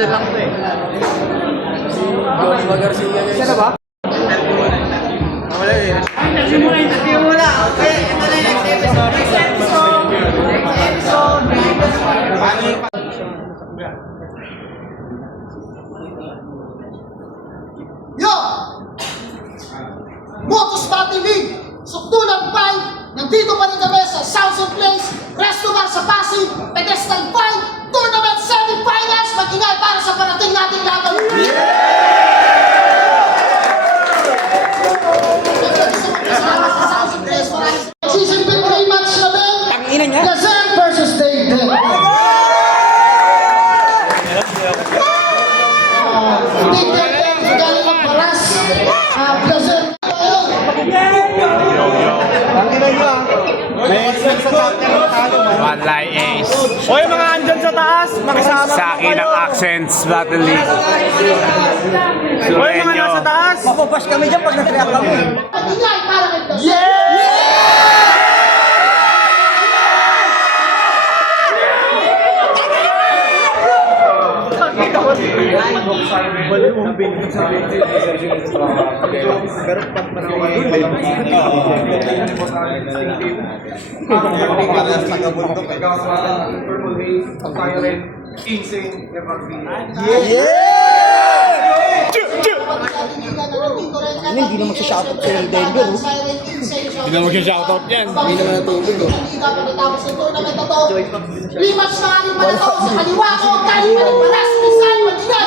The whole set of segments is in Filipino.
Nandyan lang ito eh. Joshua Garcia guys. Siya na ba? Wala eh. Interview mo na. Okay, ito na yung next episode. Next episode. Yo! Motos League! Sukdulan 5! Nandito pa rin kami sa Southern Place, Restaurant sa Pasig, Pedestal 5, Tournament Semi-Finals! Mag-ingay para sa parating nating laban! Season 3 match namin! Gazelle versus Dave Dell! Dave Dell galing ng Paras! Gazelle! One lie ace. Hoy mga andyan sa taas, makisama Saki ng Accents Battle League. Hoy mga nasa taas. Mapapash kami dyan pag nag-react kami. Mag-ingay para kay Gazelle! Hindi na magsha-shoutout sa Danger. Hindi na mag-shoutout yan. Hindi naman natubig. Hindi dapat natapos ng tournament na to. Rematch na aling manataw sa kaliwa ko. Galing pa rin Paras, Rizal, Manila.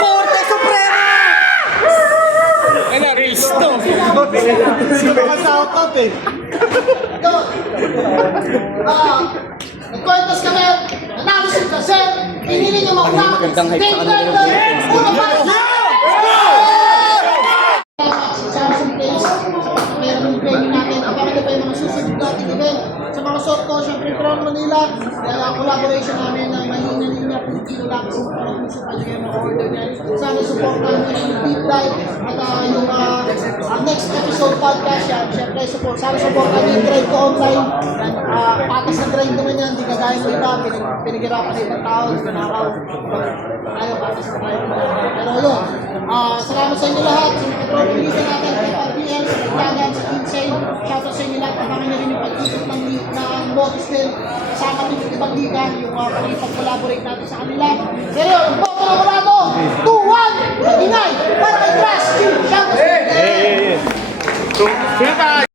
Korte Suprema! Ano, reels to. Sino ka shoutout eh? Go! Nag-contest kami. Nanalo si Gazelle. Pinili niyo mauna. Magandang hype sa kanila. Una pa! Samsung Place. Meron yung training natin. Abangan na pa yung mga susunod natin event. Sa mga short ko, syempre from Manila. Dahil ang collaboration namin ng Manila Pilipino lang sa municipal yung mga order niya. Sana supportan nyo yung deep dive at yung next episode podcast yan. Syempre, sana supportan nyo yung drive ko online. Patas na drive naman yan. Hindi kagaya ng iba. Pinaghirapan sa ibang tao. Pinakaw. Ayaw, patas na drive naman. Pero yun. Salamat sa inyo lahat. Sa mga pag-ibigay natin kay RPL, sa Naglagan, sa Insane. Shoutout sa inyo lahat. Abangan nyo rin yung pag-ibig ng Motisville. Kasama rin yung ibang liga, yung pag-collaborate natin sa kanila. Pero yung Boto Laborado, 2-1! Mag-ingay para kay Crash Team. Shoutout sa inyo.